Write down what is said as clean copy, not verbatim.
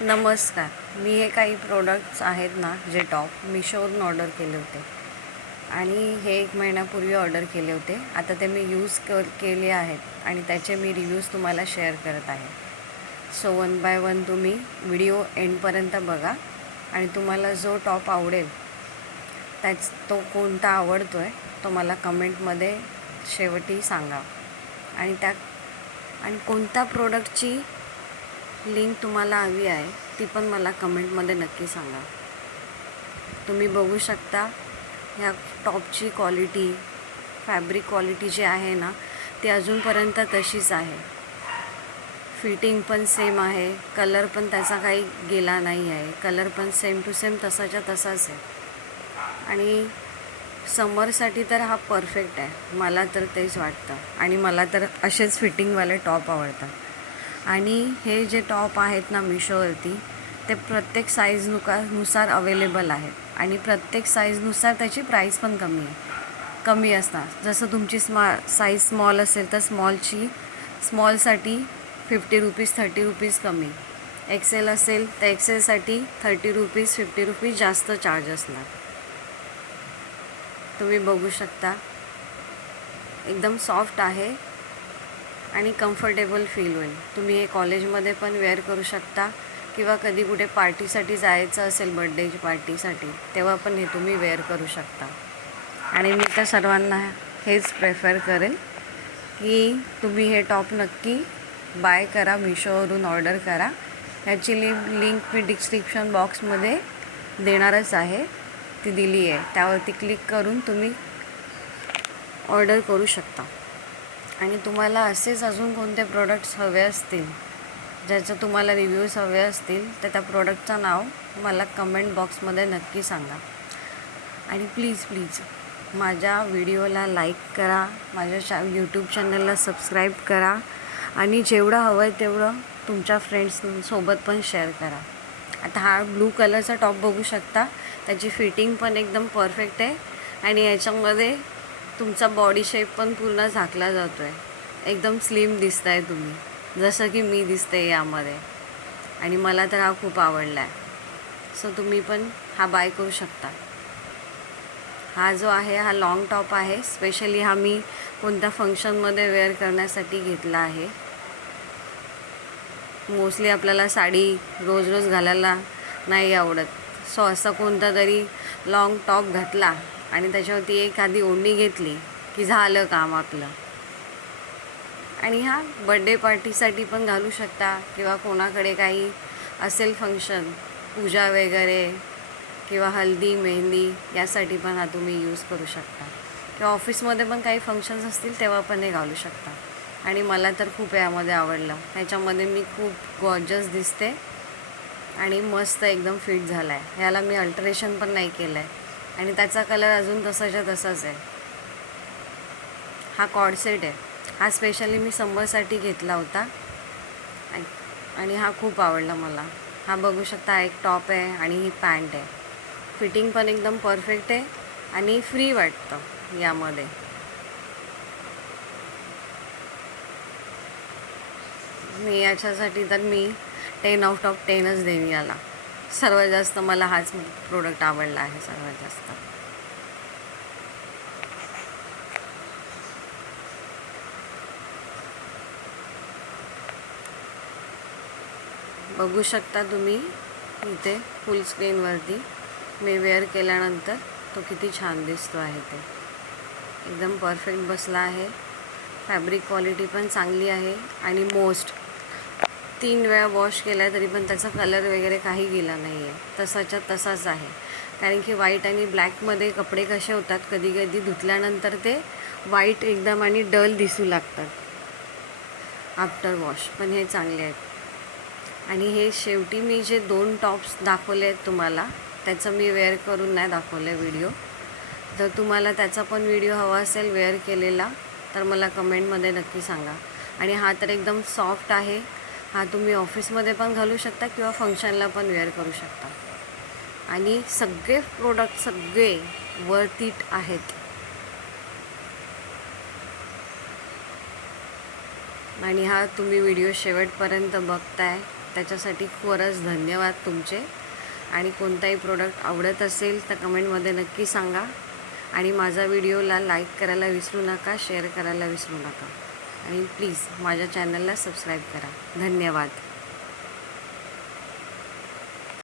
नमस्कार. मी हे काही प्रोडक्ट्स आहेत ना, जे टॉप मिशोवरून ऑर्डर केले होते आणि हे 1 महिन्यापूर्वी ऑर्डर केले होते. आता ते मी यूज केले आहेत आणि त्याचे मी रिव्ह्यूज तुम्हाला शेअर करत आहे. सो 1 बाय 1 तुम्ही व्हिडिओ एंडपर्यंत बघा आणि तुम्हाला जो टॉप आवडेल तो कोणता आवडतो आहे तो मला कमेंटमध्ये शेवटी सांगा. आणि कोणत्या प्रोडक्टची लिंक तुम्हाला हवी आहे ती पण मला कमेंटमध्ये नक्की सांगा. तुम्ही बघू शकता ह्या टॉपची क्वालिटी, फॅब्रिक क्वालिटी जी आहे ना ती अजूनपर्यंत तशीच आहे. फिटिंग पण सेम आहे, कलर पण त्याचा काही गेला नाही आहे, कलर पण सेम टू सेम तसाच्या तसाच आहे. आणि समरसाठी तर हा परफेक्ट आहे, मला तर तेच वाटतं. आणि मला तर असेच फिटिंगवाले टॉप आवडतात. आणि हे जे टॉप आहेत ना मिशोवरती ते प्रत्येक साईजनुसार अवेलेबल आहेत आणि प्रत्येक साईजनुसार त्याची प्राईस पण कमी असणार. जसं तुमची साईज स्मॉल असेल तर स्मॉलसाठी ₹50 ₹30 कमी. एक्सेल असेल तर एक्सेलसाठी ₹30 ₹50 जास्त चार्ज असणार. तुम्ही बघू शकता एकदम सॉफ्ट आहे आणि कम्फर्टेबल फील होईल. तुम्ही हे कॉलेजमध्ये पण वेअर करू शकता किंवा कधी कुठे पार्टीसाठी जायचं असेल, बड्डेची पार्टीसाठी, तेव्हा पण हे तुम्ही वेअर करू शकता. आणि मी तर सर्वांना हेच प्रेफर करेल की तुम्ही हे टॉप नक्की बाय करा, मिशोवरून ऑर्डर करा. ह्याची लिंक मी डिस्क्रिप्शन बॉक्समध्ये देणारच आहे, ती दिली आहे. त्यावरती क्लिक करून तुम्ही ऑर्डर करू शकता. आणि तुम्हाला असेच अजून कोणते प्रोडक्ट्स हवे असतील, ज्याचं तुम्हाला रिव्ह्यूज हवे असतील, तर त्या प्रोडक्टचं नाव मला कमेंट बॉक्समध्ये नक्की सांगा. आणि प्लीज माझ्या व्हिडिओला लाईक करा, माझ्या यूट्यूब चॅनलला सबस्क्राईब करा आणि जेवढं हवं आहे तेवढं तुमच्या फ्रेंड्ससोबत पण शेअर करा. आता हा ब्लू कलरचा टॉप बघू शकता, त्याची फिटिंग पण एकदम परफेक्ट आहे आणि याच्यामध्ये तुमचा बॉडी शेप पण पूर्ण झाकला जातो आहे. एकदम स्लिम दिसत आहे तुम्ही, जसं की मी दिसते यामध्ये. आणि मला तर हा खूप आवडला आहे. सो तुम्ही पण हा बाय करू शकता. हा जो आहे हा लाँग टॉप आहे. स्पेशली हा मी कोणत्या फंक्शनमध्ये वेअर करण्यासाठी घेतला आहे. मोस्टली आपल्याला साडी रोज घालायला नाही आवडत. सो असं कोणता तरी लाँग टॉप घातला आणि त्याच्यावरती एखादी ओढणी घेतली की झालं काम आपलं. आणि हा बड्डे पार्टीसाठी पण घालू शकता किंवा कोणाकडे काही असेल फंक्शन, पूजा वगैरे किंवा हल्दी, मेहंदी यासाठी पण हा तुम्ही यूज करू शकता. किंवा ऑफिसमध्ये पण काही फंक्शन्स असतील तेव्हा पण हे घालू शकता. आणि मला तर खूप यामध्ये आवडलं. ह्याच्यामध्ये मी खूप गॉर्जस दिसते आणि मस्त एकदम फिट झाला आहे. ह्याला मी अल्टरेशन पण नाही केलं आहे आणि त्याचा कलर अजून तसाच्या तसाच आहे. हा कॉर्डसेट आहे. हा स्पेशली मी समरसाठी घेतला होता आणि हा खूप आवडला मला. हा बघू शकता एक टॉप आहे आणि ही पॅन्ट आहे. फिटिंग पण एकदम परफेक्ट आहे आणि फ्री वाटतं यामध्ये. मी याच्यासाठी तर मी 10/10च देईन याला. सर्वात जास्त मला हाच प्रोडक्ट आवडला आहे सर्वात जास्त. बघू शकता तुम्ही इथे फुल स्क्रीनवरती मी वेअर केल्यानंतर तो किती छान दिसतो आहे. ते एकदम परफेक्ट बसला आहे. फॅब्रिक क्वालिटी पण चांगली आहे आणि 3 वेळा वॉश केला तरी पण त्याचा कलर वगैरे काही गेला नाही आहे, तसाच्या तसाच आहे. कारण की व्हाईट आणि ब्लॅकमध्ये कपडे कसे होतात, कधी कधी धुतल्यानंतर ते व्हाईट एकदम आणि डल दिसू लागतात आफ्टर वॉश. पण हे चांगले आहेत. आणि हे शेवटी मी जे 2 टॉप्स दाखवले आहेत तुम्हाला, त्याचं मी वेअर करून नाही दाखवलं आहे व्हिडिओ. जर तुम्हाला त्याचा पण व्हिडिओ हवा असेल वेअर केलेला तर मला कमेंटमध्ये नक्की सांगा. आणि हा तर एकदम सॉफ्ट आहे. हा तुम्ही ऑफिसमध्ये पण घालू शकता किंवा फंक्शनला पण वेअर करू शकता. आणि सगळे प्रोडक्ट सगळे वर्थ इट आहेत. आणि हा तुम्ही व्हिडिओ शेवटपर्यंत बघताय त्याच्यासाठी खरंच धन्यवाद तुमचे. आणि कोणताही प्रोडक्ट आवडत असेल तर कमेंटमध्ये नक्की सांगा. आणि माझा व्हिडिओला लाईक करायला विसरू नका, शेअर करायला विसरू नका. आणि प्लीज माझ्या चॅनलला सबस्क्राईब करा. धन्यवाद.